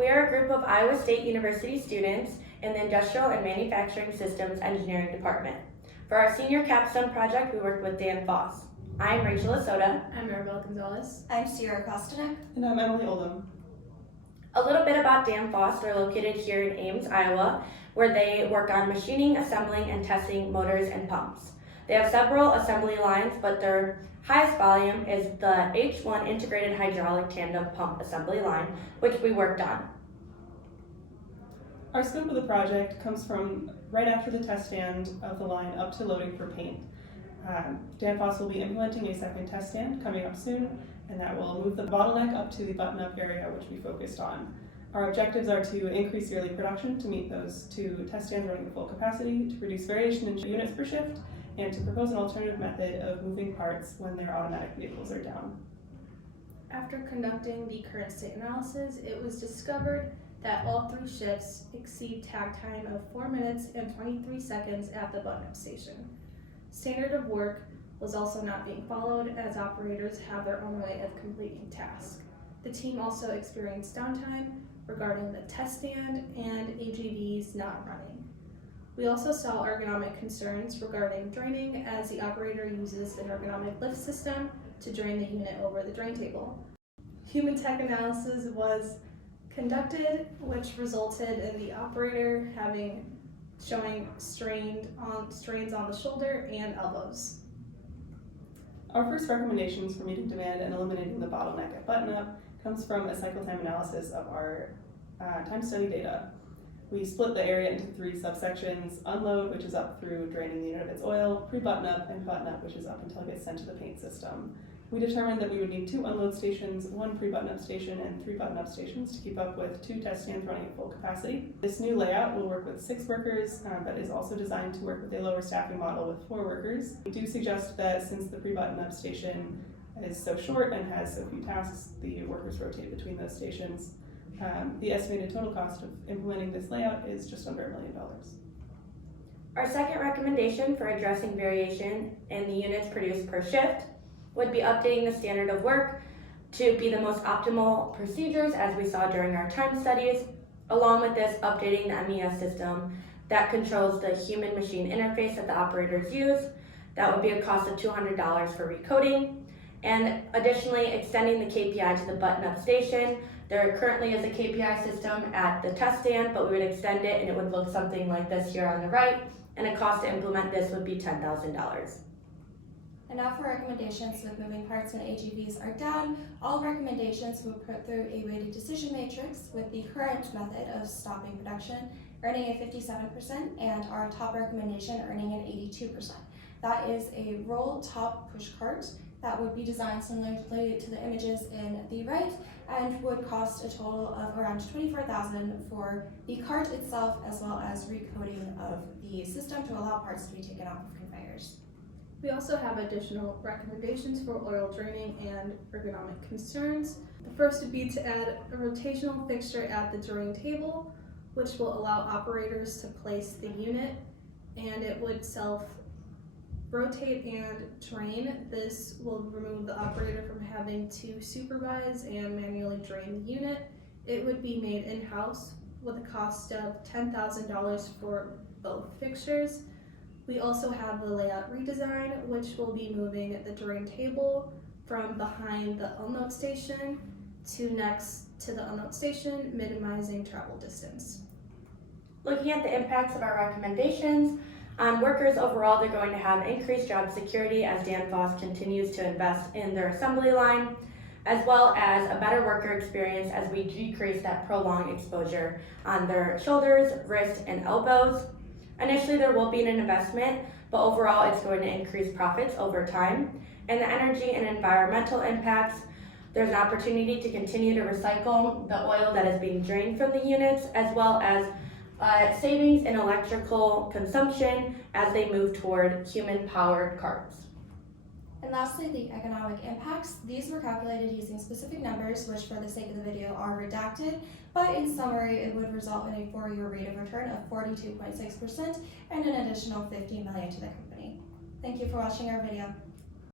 We are a group of Iowa State University students in the Industrial and Manufacturing Systems Engineering Department. For our senior capstone project, we worked with Danfoss. I'm Rachel Asota. I'm Maribel Gonzalez. I'm Sierra Kostanek. And I'm Emily Oldham. A little bit about Danfoss. They're located here in Ames, Iowa, where they work on machining, assembling, and testing motors and pumps. They have several assembly lines, but their highest volume is the H1 integrated hydraulic tandem pump assembly line, which we worked on. Our scope of the project comes from right after the test stand of the line up to loading for paint. Danfoss will be implementing a second test stand coming up soon, and that will move the bottleneck up to the button-up area, which we focused on. Our objectives are to increase yearly production to meet those two test stands running at full capacity, to reduce variation in units per shift, and to propose an alternative method of moving parts when their automatic vehicles are down. After conducting the current state analysis, it was discovered that all 3 shifts exceed tag time of 4 minutes and 23 seconds at the button-up station. Standard of work was also not being followed, as operators have their own way of completing tasks. The team also experienced downtime regarding the test stand and AGVs not running. We also saw ergonomic concerns regarding draining, as the operator uses an ergonomic lift system to drain the unit over the drain table. Human tech analysis was conducted, which resulted in the operator showing strains on the shoulder and elbows. Our first recommendations for meeting demand and eliminating the bottleneck at button-up comes from a cycle time analysis of our time study data. We split the area into 3 subsections: unload, which is up through draining the unit of its oil, pre-button-up, and button-up, which is up until it gets sent to the paint system. We determined that we would need 2 unload stations, 1 pre-button-up station, and 3 button-up stations to keep up with 2 test stands running at full capacity. This new layout will work with 6 workers, but is also designed to work with a lower staffing model with 4 workers. We do suggest that since the pre-button-up station is so short and has so few tasks, the workers rotate between those stations. The estimated total cost of implementing this layout is just under $1 million. Our second recommendation for addressing variation in the units produced per shift would be updating the standard of work to be the most optimal procedures, as we saw during our time studies. Along with this, updating the MES system that controls the human-machine interface that the operators use. That would be a cost of $200 for recoding. And additionally, extending the KPI to the button-up station. There currently is a KPI system at the test stand, but we would extend it and it would look something like this here on the right, and a cost to implement this would be $10,000. And now for recommendations with moving parts when AGVs are down. All recommendations will put through a weighted decision matrix, with the current method of stopping production earning a 57% and our top recommendation earning an 82%. That is a roll top push cart that would be designed similarly to the images in the right and would cost a total of around $24,000 for the cart itself, as well as recoding of the system to allow parts to be taken off of conveyors. We also have additional recommendations for oil draining and ergonomic concerns. The first would be to add a rotational fixture at the drain table, which will allow operators to place the unit, and it would self-rotate and drain. This will remove the operator from having to supervise and manually drain the unit. It would be made in-house with a cost of $10,000 for both fixtures. We also have the layout redesign, which will be moving the drain table from behind the unload station to next to the unload station, minimizing travel distance. Looking at the impacts of our recommendations on workers overall, they're going to have increased job security as Danfoss continues to invest in their assembly line, as well as a better worker experience as we decrease that prolonged exposure on their shoulders, wrists, and elbows. Initially, there will be an investment, but overall, it's going to increase profits over time. And the energy and environmental impacts, there's an opportunity to continue to recycle the oil that is being drained from the units, as well as savings in electrical consumption as they move toward human-powered carts. And lastly, the economic impacts. These were calculated using specific numbers, which for the sake of the video are redacted, but in summary, it would result in a 4-year rate of return of 42.6% and an additional $50 million to the company. Thank you for watching our video.